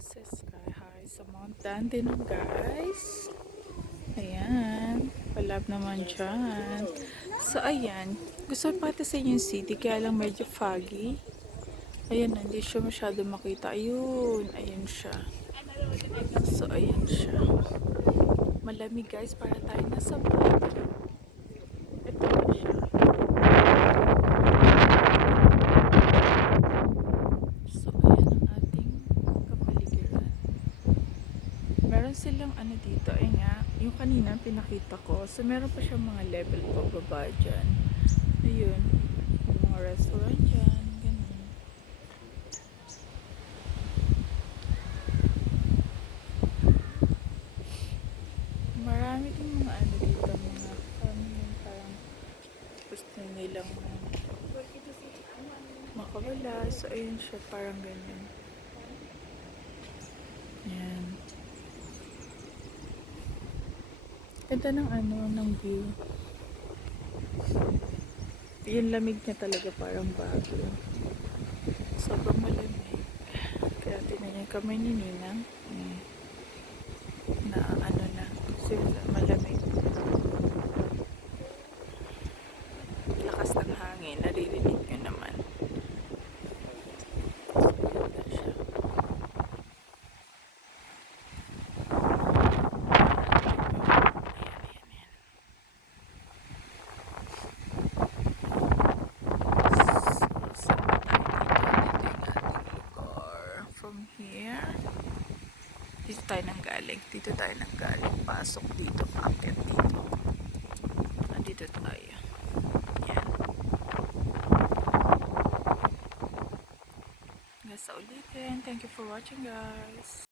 This is Sky High sa Mount Dandenong, guys. Ayan. Palab naman dyan. So, ayan. Gusto ko pati sa inyo yung city, kaya lang medyo foggy. Ayan, hindi siya masyado makita. Ayun. Ayan siya. So, ayan siya. Malamig, guys, para tayo nasa Baguio. Ito na siya. So, ayan ang ating kapaligiran. Meron silang ano dito, eh nga, yung kanina pinakita ko. So, meron pa siyang mga level pa baba dyan. Ayun, yung mga restaurant dyan, ganun. Marami din mga ano dito, mga yung parang gusto nilang makawala. So, ayun siya, parang ganyan. Ayan. Ganda ng ano, ng view. Yung lamig niya talaga parang bago. Sobrang malamig. Kaya tinan niya yung kamay ni Ninang. Na ano na. Kasi malamig. Lakas ng hangin. Naririnig nyo naman. So, ganda siya. From here, dito tayo nang galing. Dito tayo nang galing. Pasok dito, packet dito. Nandito tayo. Yan. Hanggang sa ulitin. Thank you for watching, guys.